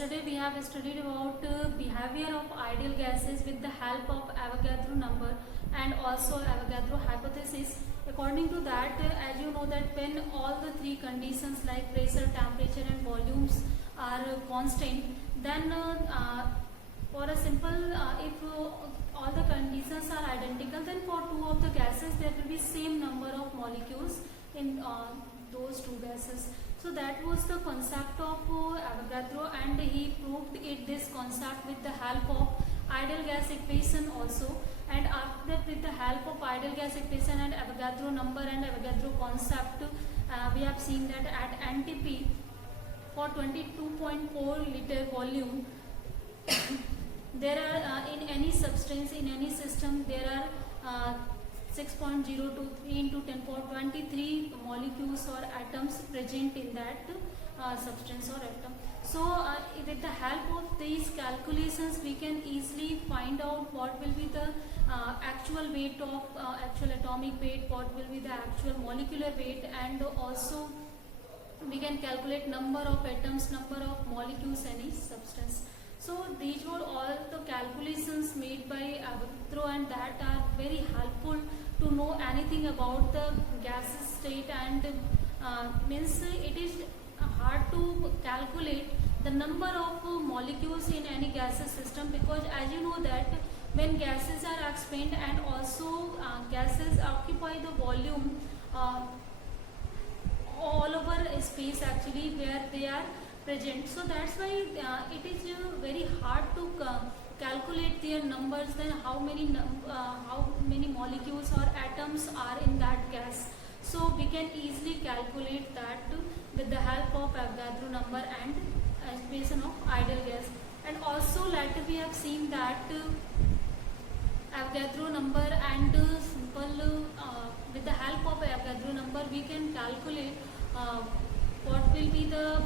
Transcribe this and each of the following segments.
yesterday we have studied about behavior of ideal gases with the help of Avogadro number and also Avogadro hypothesis. According to that, as you know that when all the three conditions like pressure, temperature and volumes are constant, then for a simple, if all the conditions are identical, then for two of the gases there will be same number of molecules in those two gases. So that was the concept of Avogadro, and he proved this concept with the help of ideal gas equation also. And after that, with the help of ideal gas equation and Avogadro number and Avogadro concept, we have seen that at NTP for 22.4 liter volume there are in any substance, in any system, there are 6.023 into 10 power 23 molecules or atoms present in that substance or atom. So with the help of these calculations we can easily find out what will be the actual weight of actual atomic weight, what will be the actual molecular weight, and also we can calculate number of atoms, number of molecules any substance. So these were all the calculations made by Avogadro, and that are very helpful to know anything about the gaseous state, and means it is hard to calculate the number of molecules in any gaseous system, because as you know that when gases are expanded and also gases occupy the volume all over space actually where they are present. So that's why it is very hard to calculate their numbers, then how many molecules or atoms are in that gas. So we can easily calculate that with the help of Avogadro number and equation of ideal gas. And also later we have seen that Avogadro number and simple with the help of Avogadro number we can calculate what will be the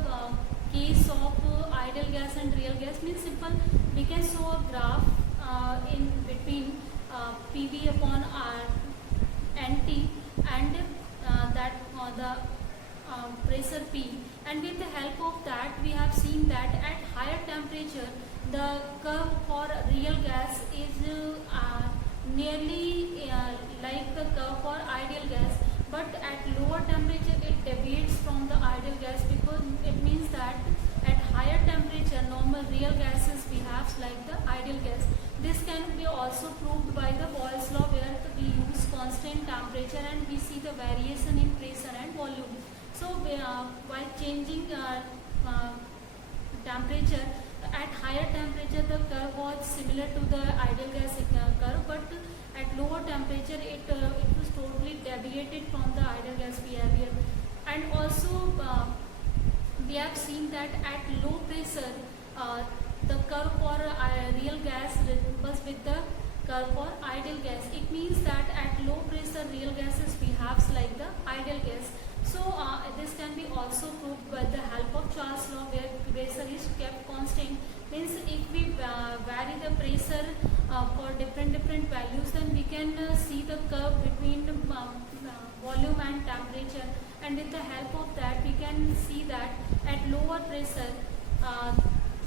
case of ideal gas and real gas. Means simple, we can show a graph in between PV upon NT and that the pressure P, and with the help of that we have seen that at higher temperature the curve for real gas is nearly like the curve for ideal gas, but at lower temperature it deviates from the ideal gas, because it means that at higher temperature normal real gases behaves like the ideal gas. This can be also proved by the Boyle's law, where we use constant temperature and we see the variation in pressure and volume. So while changing temperature, at higher temperature the curve was similar to the ideal gas curve, but at lower temperature it was totally deviated from the ideal gas behavior. And also we have seen that at low pressure the curve for real gas resembles with the curve for ideal gas. It means that at low pressure real gases behaves like the ideal gas. So this can be also proved by the help of Charles' law, where pressure is kept constant. Means if we vary the pressure for different values, then we can see the curve between volume and temperature, and with the help of that we can see that at lower pressure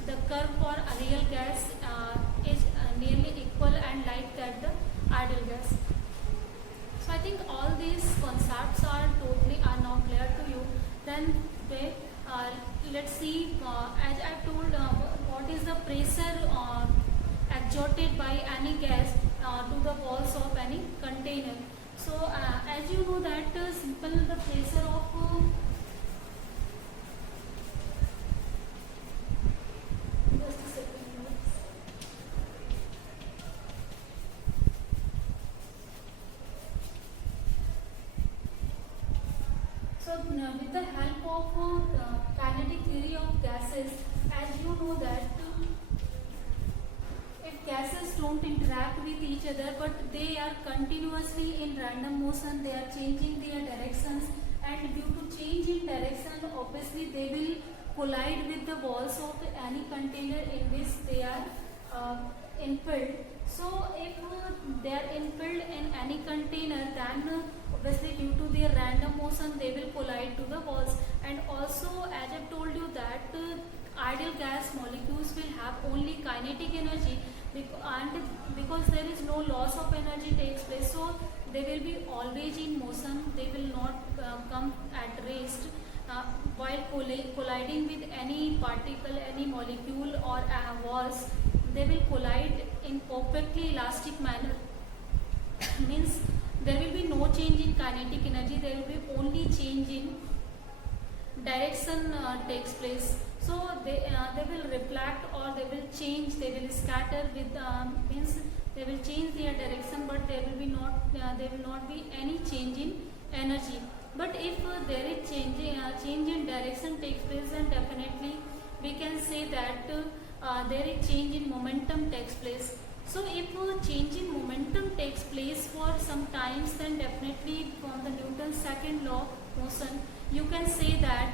the curve for a real gas is nearly equal and like that the ideal gas. So I think all these concepts are now clear to you. Then today let's see, as I told, what is the pressure exerted by any gas to the walls of any container. So as you know that simple the pressure of just a second. So with the help of kinetic theory of gases, as you know that if gases don't interact with each other but they are continuously in random motion, they are changing their directions, and due to change in direction obviously they will collide with the walls of any container in which they are infilled. So if they are infilled in any container, then obviously due to their random motion they will collide to the walls. And also, as I told you that ideal gas molecule have only kinetic energy, and because there is no loss of energy takes place, so they will be always in motion. They will not come at rest while colliding with any particle, any molecule or walls. They will collide in perfectly elastic manner. Means there will be no change in kinetic energy, there will be only change in direction takes place. So they will reflect or they will change, they will scatter with means they will change their direction, but there will be not there will not be any change in energy. But if there is change in direction takes place, then definitely we can say that there is change in momentum takes place. So if change in momentum takes place for some times, then definitely from the Newton's second law of motion, you can say that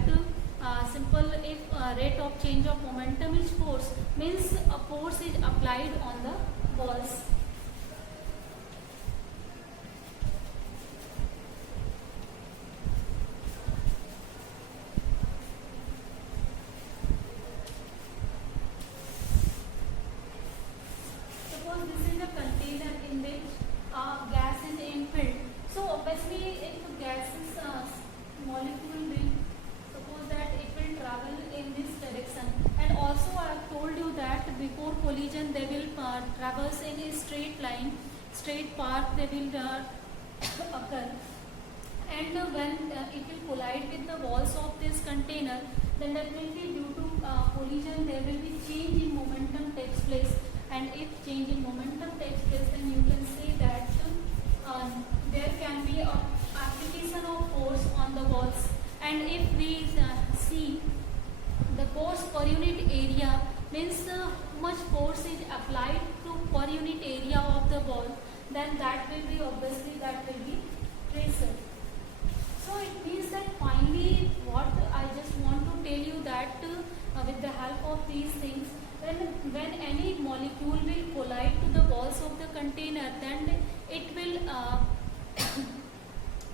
simple, if rate of change of momentum is force, means a force is applied on the walls. Suppose this is a container in which gas is infilled. So obviously if gas is molecule will, suppose that it will travel in this direction, and also I have told you that before collision they will traverse in a straight line, straight path they will occur, and when it will collide with the walls of this container, then definitely due to collision there will be change in momentum takes place. And if change in momentum takes place, then you can say that there can be a application of force on the walls. And if we see the force per unit area, means how much force is applied to per unit area of the wall, then that will be obviously that will be pressure. So it means that finally what I just want to tell you that with the help of these things, when any molecule will collide to the walls of the container, then it will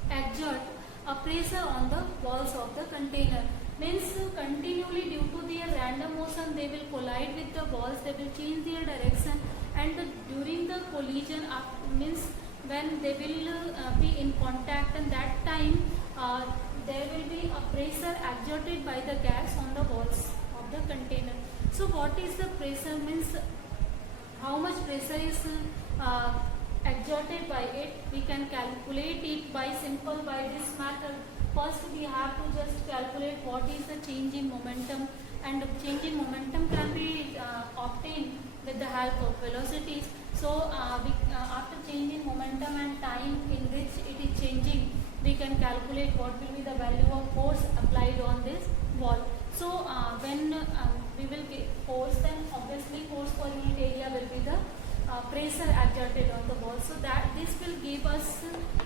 exert a pressure on the walls of the container. Means continually due to their random motion they will collide with the walls, they will change their direction, and during the collision means when they will be in contact, and that time there will be a pressure exerted by the gas on the walls of the container. So what is the pressure, means how much pressure is exerted by it, we can calculate it by this method. First we have to just calculate what is the change in momentum, and change in momentum can be obtained with the help of velocities. So after change in momentum and time in which it is changing, we can calculate what will be the value of force applied on this wall. So when we will get force, then obviously force per unit area will be the pressure exerted on the wall. So that this will give us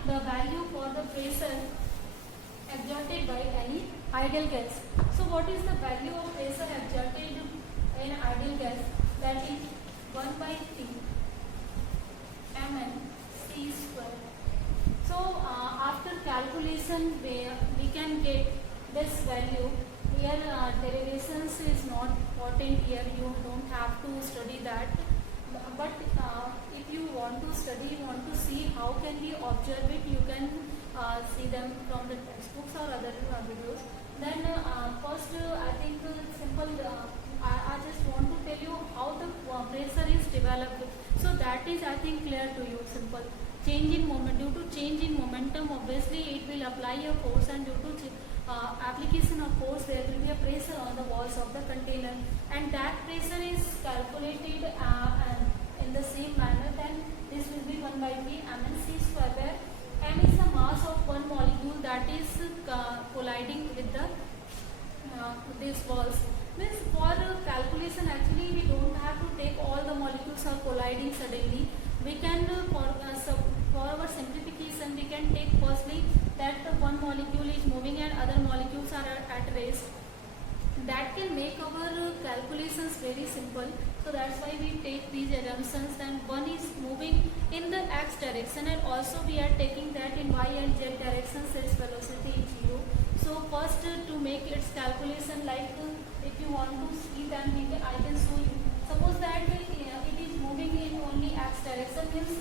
the value for the pressure exerted by any ideal gas. So what is the value of pressure exerted in ideal gas? That is 1 by 3 mn c square. So after calculation we can get this value. Here derivations is not important, here you don't have to study that, but if you want to study, you want to see how can we observe it, you can see them from the textbooks or other videos. Then first I think simple, I just want to tell you how the pressure is developed. So that is I think clear to you, simple. Change in moment, due to change in momentum obviously it will apply a force, and due to application of force there will be a pressure on the walls of the container, and that pressure is calculated in the same manner. Then this will be 1 by 3 mn c square, where m is the mass of one molecule that is colliding with the these walls. Means for calculation actually we don't have to take all the molecules are colliding suddenly. We can for our simplification we can take firstly that one molecule is moving and other molecules are at rest. That can make our calculations very simple. So that's why we take these assumptions, and one is moving in the x direction, and also we are taking that in y and z directions its velocity is 0. So first to make its calculation, like if you want to see, then I can show you. x direction means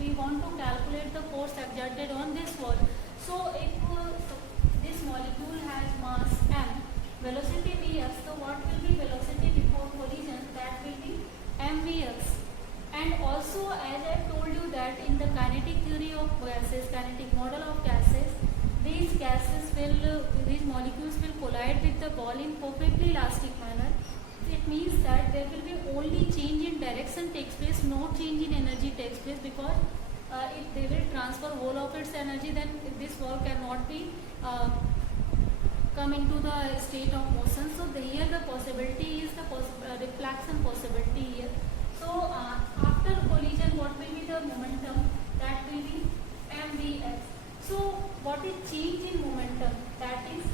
we want to calculate the force exerted on this wall. So if this molecule has mass m, velocity vx, so what will be velocity before collision? That will be mvx. And also, as I told you that in the kinetic theory of gases, kinetic model of gases, these molecules will collide with the ball in perfectly elastic manner. It means that there will be only change in direction takes place, no change in energy takes place, because if they will transfer whole of its energy, then this ball cannot be come into the state of motion. So here the possibility is the reflection possibility here. So after collision, what will be the momentum? That will be mvx. So what is change in momentum? That is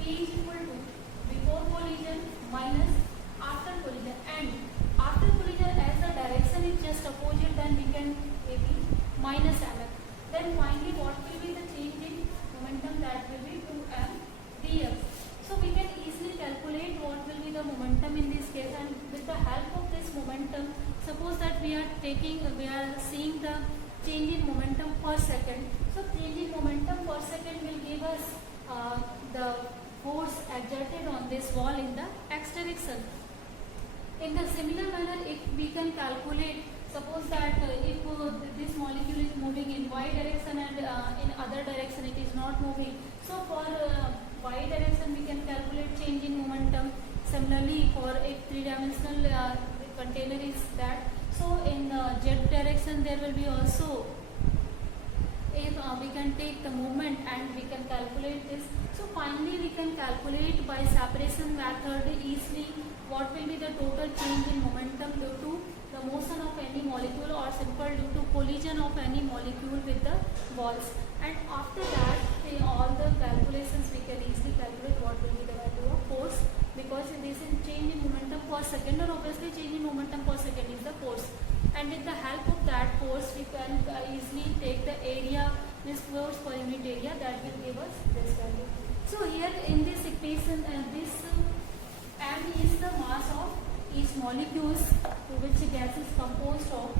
p is equal to before collision minus after collision. And after collision, as the direction is just opposite, then we can take minus mf. Then finally, what will be the change in momentum? That will be 2m dx. So we can easily calculate what will be the momentum in this case, and with the help of this momentum, suppose that we are seeing the change in momentum per second. So change in momentum per second will give us the force exerted on this wall in the x direction. In the similar manner, if we can calculate, suppose that if this molecule is moving in y direction and in other direction it is not moving. So for y direction we can calculate change in momentum. Similarly, for a three-dimensional container is that. So in z direction there will be also, if we can take the movement and we can calculate this. So finally we can calculate by separation method easily what will be the total change in momentum due to the motion of any molecule, or simple due to collision of any molecule with the walls. And after that, in all the calculations we can easily calculate what will be the value of force, because this is change in momentum per second, or obviously change in momentum per second is the force. And with the help of that force, we can easily take the area, this force per unit area, that will give us this value. So here in this equation, this m is the mass of each molecules to which a gas is composed of.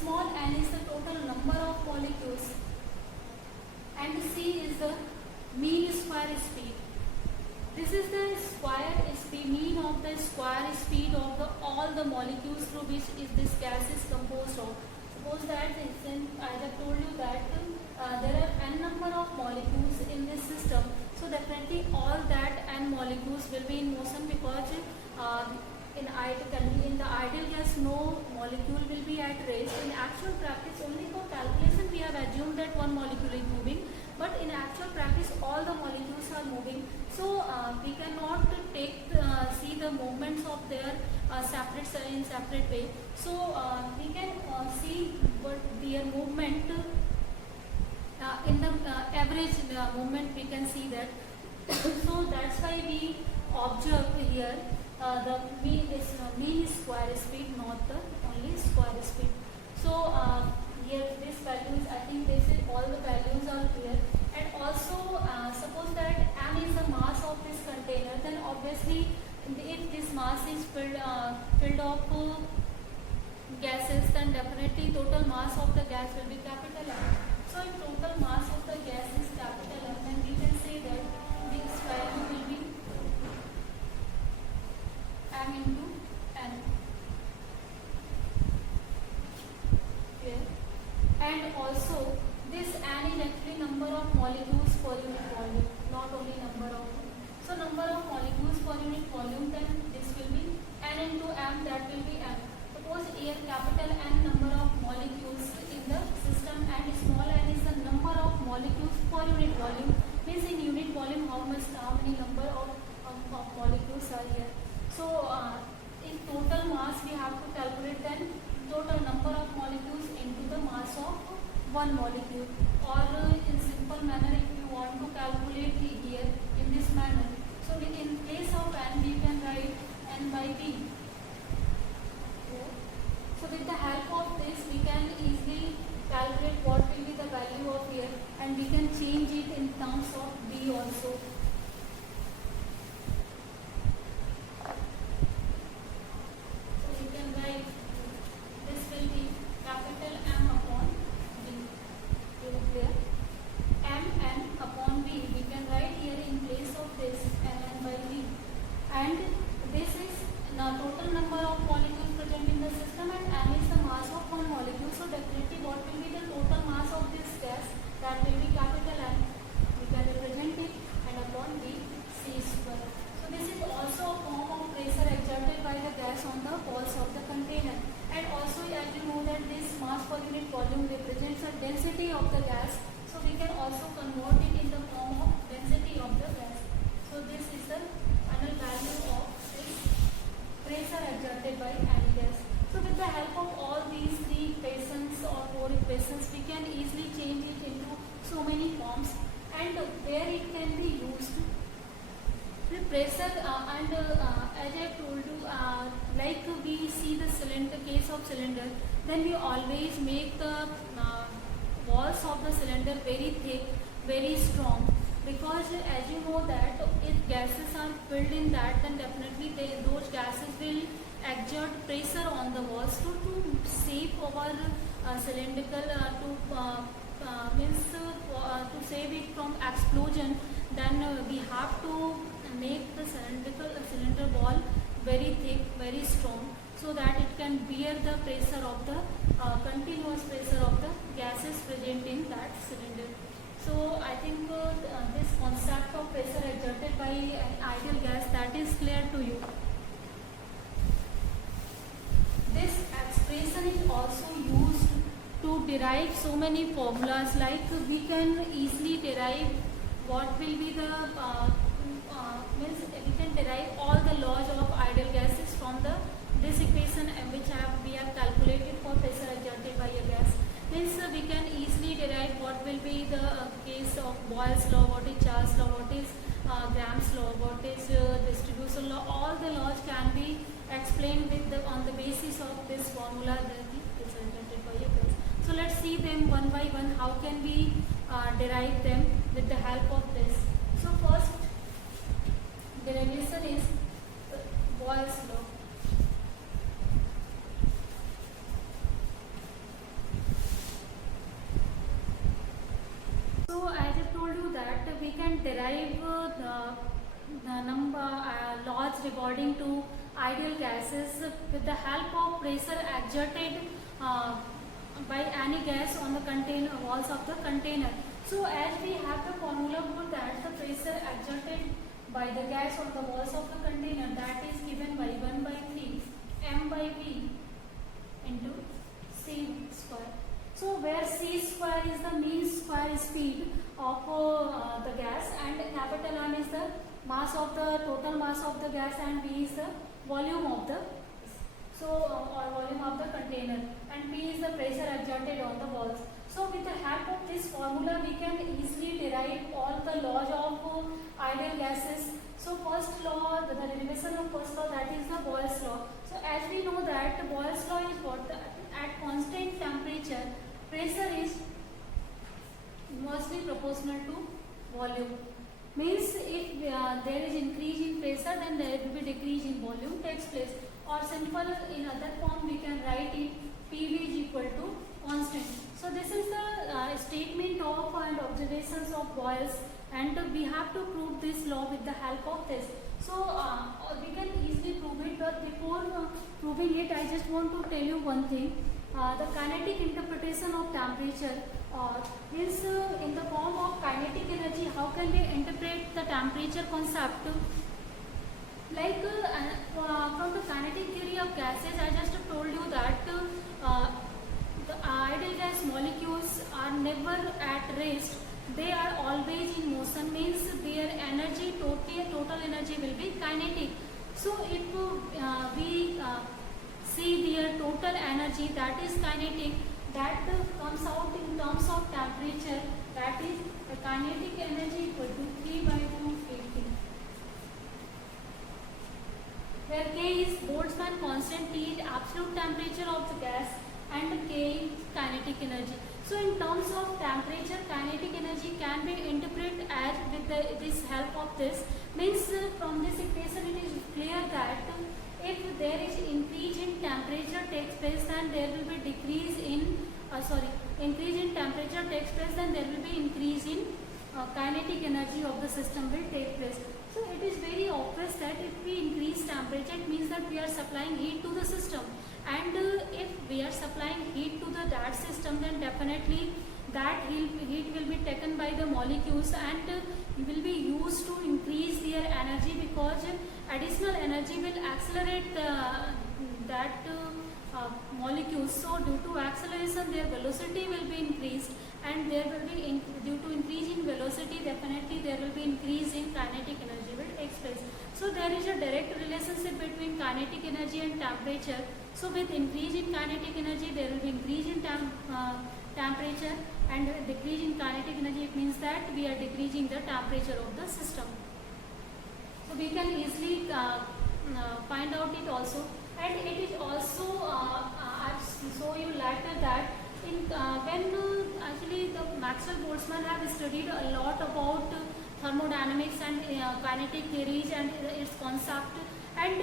Small n is the total number of molecules, and c is the mean square speed. This is the square speed, mean of the square speed of all the molecules through which this gas is composed of. Suppose that, as I told you that there are n number of molecules in this system, so definitely all that n molecules will be in motion, because in the ideal gas no molecule will be at rest. In actual practice, only for calculation we have assumed that one molecule is moving, but in actual practice all the molecules are moving. So we cannot see the movements of their in separate way. So we can see their movement in the average movement, we can see that. So that's why we observe here the mean square speed, not the only square speed. So here these values, I think this is all the values are clear. And also suppose that m is the mass of this container, then obviously if this mass is filled of gases, then definitely total mass of the gas will be capital M. So if total mass of the gas is capital M, then we can say that this value will be m into n. Clear? And also this n is actually number of molecules per unit volume, not only number of. So number of molecules per unit volume, then this will be n into m, that will be m. Suppose here capital N number of molecules in the system and small n is the number of molecules per unit volume, means in unit volume how many number of molecules are here. So in total mass we have to calculate then total number of molecules into the mass of one molecule, or in simple manner if you want to calculate here in this manner, so in place of n we can write n by p. So with the help of this we can easily calculate what will be the value of here, and we can change it in terms of b also. So we can write this will be the gas. So we can also convert it in the form of density of the gas. So this is the final value of this pressure exerted by any gas. So with the help of all these three equations or four equations, we can easily change it into so many forms, and where it can be used. The pressure as I told you, like we see the cylinder, case of cylinder, then we always make the walls of the cylinder very thick, very strong, because as you know that if gases are filled in that, then definitely those gases will exert pressure on the walls. So to save our cylindrical to save it from explosion, then we have to make the cylinder wall very thick, very strong, so that it can bear the pressure of the continuous pressure of the gases present in that cylinder. So I think this concept of pressure exerted by an ideal gas, that is clear to you. This expression is also used to derive so many formulas, like we can easily derive what will be the means we can derive all the laws of ideal gases from this equation which we have calculated for pressure exerted by a gas. Means we can easily derive what will be the case of Boyle's law, what is Charles' law, what is Graham's law, what is distribution law. All the laws can be explained on the basis of this formula that is presented by a gas. So let's see them one by one. How can we derive them with the help of this? So first derivation is Boyle's law. So as I told you that we can derive the number laws regarding to ideal gases with the help of pressure exerted by any gas on the container walls of the container. So as we have the formula for that, the pressure exerted by the gas on the walls of the container, that is given by 1 by 3 m by v into c square. So where c square is the mean square speed of the gas, and capital M is the mass of the total mass of the gas, and v is the volume of the or volume of the container, and P is the pressure exerted on the walls. So with the help of this formula, we can easily derive all the laws of ideal gases. So first law, the derivation of first law, that is the Boyle's law. So as we know that Boyle's law is what, at constant temperature, pressure is inversely proportional to volume. Means if there is increase in pressure, then there will be decrease in volume takes place. Or simple in other form, we can write it PV is equal to constant. So this is the statement of and observations of Boyle's, and we have to prove this law with the help of this. So we can easily prove it, but before proving it, I just want to tell you one thing. The kinetic interpretation of temperature means in the form of kinetic energy. How can we interpret the temperature concept? Like from the kinetic theory of gases, I just told you that the ideal gas molecules are never at rest. They are always in motion, means their energy, total energy will be kinetic. So if we see their total energy, that is kinetic, that comes out in terms of temperature, that is the kinetic energy equal to 3 by 250. Where K is Boltzmann constant, T is absolute temperature of the gas, and K is kinetic energy. So in terms of temperature, kinetic energy can be interpreted as with this help of this. Means from this equation it is clear that if there is increase in temperature takes place, then there will be decrease in increase in temperature takes place, then there will be increase in kinetic energy of the system will take place. So it is very obvious that if we increase temperature, it means that we are supplying heat to the system, and if we are supplying heat to that system, then definitely that heat will be taken by the molecules and will be used to increase their energy, because additional energy will accelerate that molecules. So due to acceleration, their velocity will be increased, and there will be due to increase in velocity, definitely there will be increase in kinetic energy will take place. So there is a direct relationship between kinetic energy and temperature. So with increase in kinetic energy, there will be increase in temperature, and decrease in kinetic energy, it means that we are decreasing the temperature of the system. So we can easily find out it also, and it is also I'll show you later that in when actually the Maxwell-Boltzmann have studied a lot about thermodynamics and kinetic theories and its concept, and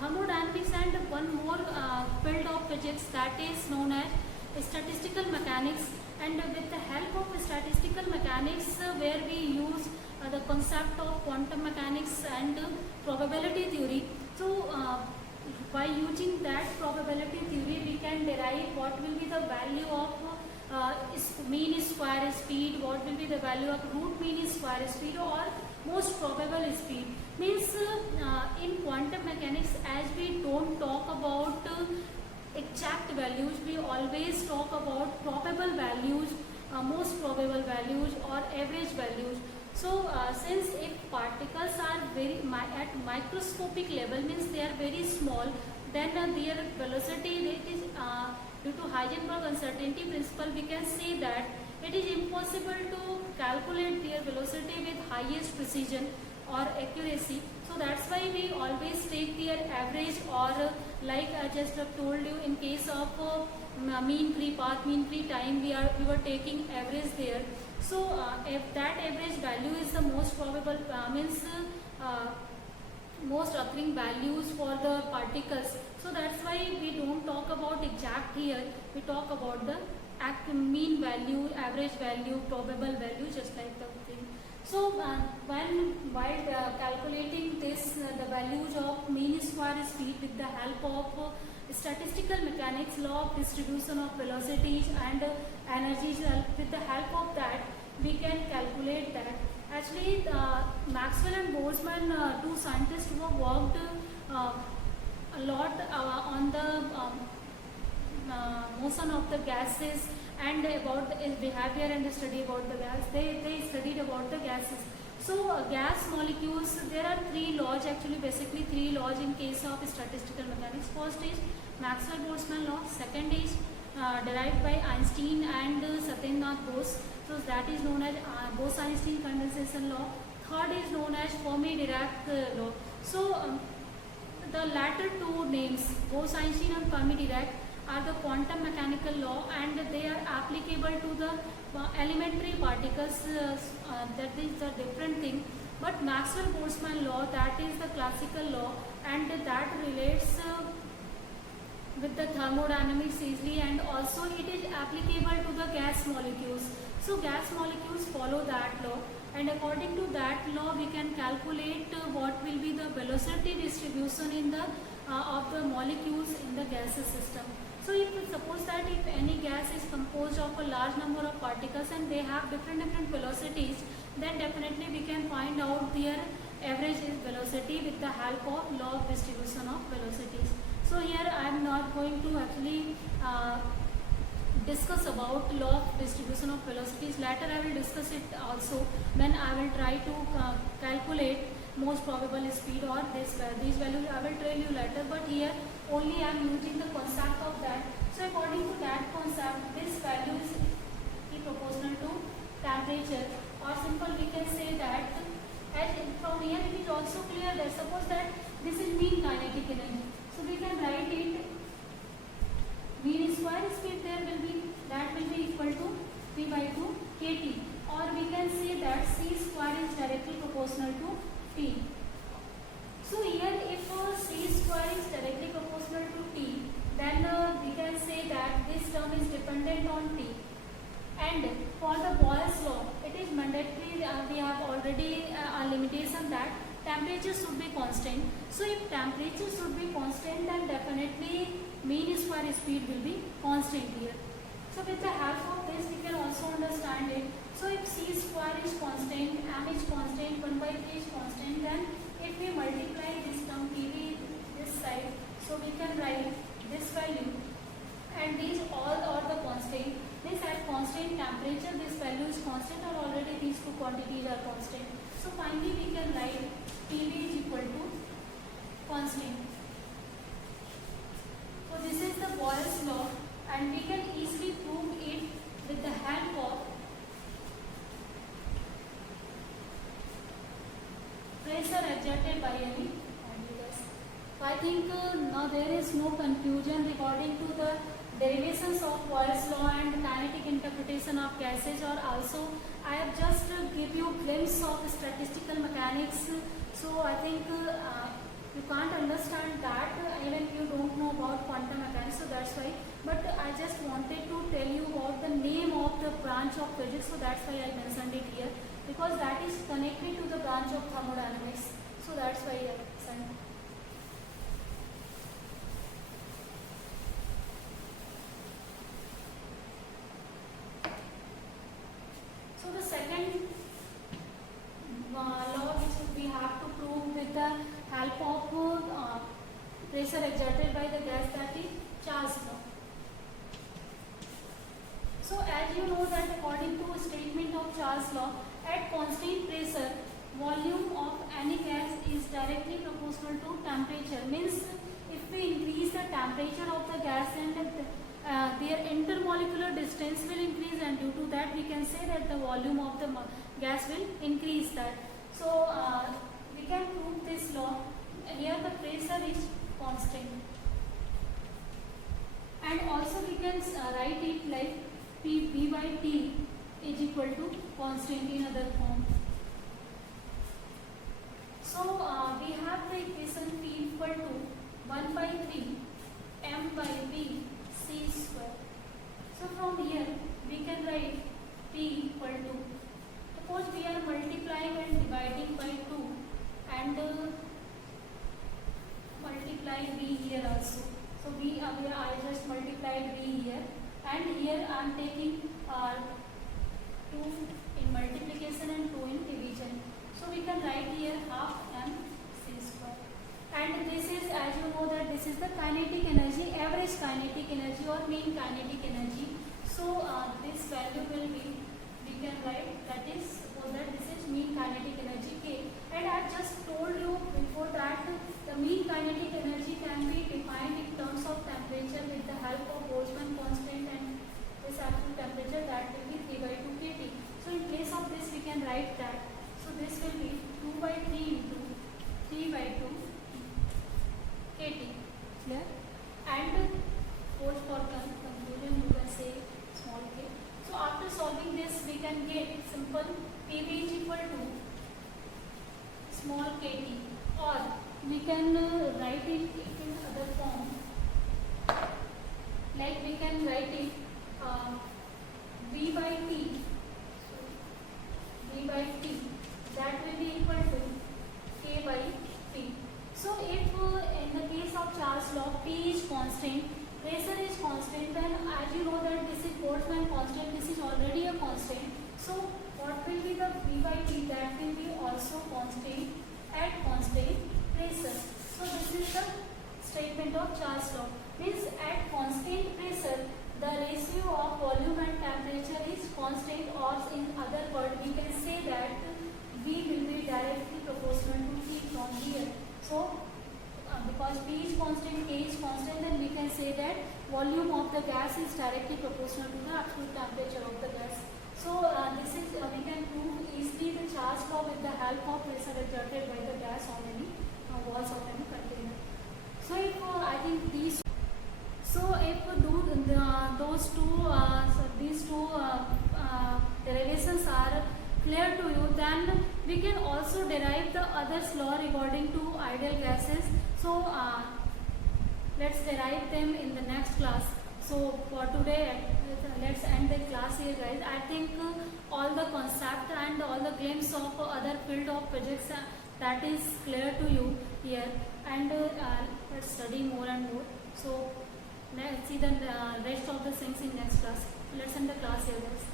thermodynamics and one more field of physics that is known as statistical mechanics. And with the help of statistical mechanics, where we use the concept of quantum mechanics and probability theory. So by using that probability theory, we can derive what will be the value of mean square speed, what will be the value of root mean square speed, or most probable speed. Means in quantum mechanics, as we don't talk about exact values, we always talk about probable values, most probable values, or average values. So since if particles are very at microscopic level, means they are very small, then their velocity, it is due to Heisenberg uncertainty principle, we can say that it is impossible to calculate their velocity with highest precision or accuracy. So that's why we always take their average, or like I just have told you, in case of mean free path, mean free time, we were taking average there. So if that average value is the most probable, means most occurring values for the particles. So that's why we don't talk about exact here, we talk about the mean value, average value, probable value, just like the thing. So while calculating this, the values of mean square speed with the help of statistical mechanics, law of distribution of velocities and energies, with the help of that we can calculate that. Actually Maxwell and Boltzmann, two scientists who worked a lot on the motion of the gases and about the behavior and study about the gas. They studied about the gases. So gas molecules, there are three laws, actually basically three laws in case of statistical mechanics. First is Maxwell-Boltzmann law, second is derived by Einstein and Satyendranath Bose, so that is known as Bose-Einstein condensation law. Third is known as Fermi-Dirac law. So the latter two names, Bose-Einstein and Fermi-Dirac, are the quantum mechanical law, and they are applicable to the elementary particles, that is the different thing. But Maxwell-Boltzmann law, that is the classical law, and that relates with the thermodynamics easily, and also it is applicable to the gas molecules. So gas molecules follow that law, and according to that law we can calculate what will be the velocity distribution in the of the molecules in the gaseous system. So if suppose that if any gas is composed of a large number of particles and they have different velocities, then definitely we can find out their average velocity with the help of law of distribution of velocities. So here I am not going to actually discuss about law of distribution of velocities. Later I will discuss it also when I will try to calculate most probable speed, or these values I will tell you later, but here only I am using the concept of that. So according to that concept, this value is proportional to temperature, or simple we can say that, as from here it is also clear that suppose that this is mean kinetic energy, so we can write it mean square speed, there will be, that will be equal to P by 2 kT, or we can say that C square is directly proportional to T. So here if C square is directly proportional to T, then we can say that this term is dependent on T. And for the Boyle's law, it is mandatory, we have already a limitation that temperature should be constant. So if temperature should be constant, then definitely mean square speed will be constant here. So with the help of this we can also understand it. So if C square is constant, M is constant, 1 by 3 is constant, then if we multiply this term PV this side, so we can write this value, and these all are the constant. This at constant temperature, this value is constant, or already these two quantities are constant. So finally we can write PV is equal to constant. So this is the Boyle's law, and we can easily prove it with the help of pressure exerted by any ideal gas. So I think now there is no confusion regarding to the derivations of Boyle's law and kinetic interpretation of gases, or also I have just give you glimpse of statistical mechanics. So I think you can't understand that even you don't know about quantum mechanics, so that's why. But I just wanted to tell you about the name of the branch of physics, so that's why I mentioned it here, because that is connected to the branch of thermodynamics, so that's why I mentioned. So the second law which we have to prove with the help of pressure exerted by the gas, that is Charles law. So as you know that according to a statement of Charles law, at constant pressure, volume of any gas is directly proportional to temperature. Means if we increase the temperature of the gas, and their intermolecular distance will increase, and due to that we can say that the volume of the gas will increase that. So we can prove this law. Here the pressure is constant, and also we can write it like V by T is equal to constant in other form. So we have the equation P equal to 1 by 3 m by V C square. So from here we can write P equal to, suppose we are multiplying and dividing by 2, and multiply V here also. So V, I just multiplied V here, and here I am taking 2 in multiplication and 2 in division. So we can write here half m C square. And this is, as you know that this is the kinetic energy, average kinetic energy or mean kinetic energy. So this value will be, we can write, that is, suppose that this is mean kinetic energy K. And I just told you before that the mean kinetic energy can be defined in terms of temperature with the help of Boltzmann constant and this absolute temperature, that will be 3 by 2 kT. So in place of this we can write that. So this will be 2 by 3 into 3 by 2 kT. Clear? And post for conclusion you can say small k. So after solving this we can get simple PV is equal to small kt, or we can write it in other form, like we can write it V by T, V by T, that will be equal to K by P. So if in the case of Charles law P is constant, pressure is constant, then as you know that this is Boltzmann constant, this is already a constant. So what will be the V by T, that will be also constant at constant pressure. So this is the statement of Charles law. Means at constant pressure the ratio of volume and temperature is constant, or in other words we can say that V will be directly proportional to T from here. So because P is constant, K is constant, then we can say that volume of the gas is directly proportional to the absolute temperature of the gas. So this is we can prove easily the Charles law with the help of pressure exerted by the gas on any walls of any container. So if I think these, so if those two these two derivations are clear to you, then we can also derive the others law regarding to ideal gases. So let's derive them in the next class. So for today let's end the class here, guys. I think all the concept and all the glimpse of other field of physics that is clear to you here, and let's study more and more. So let's see the rest of the things in next class. Let's end the class here, guys.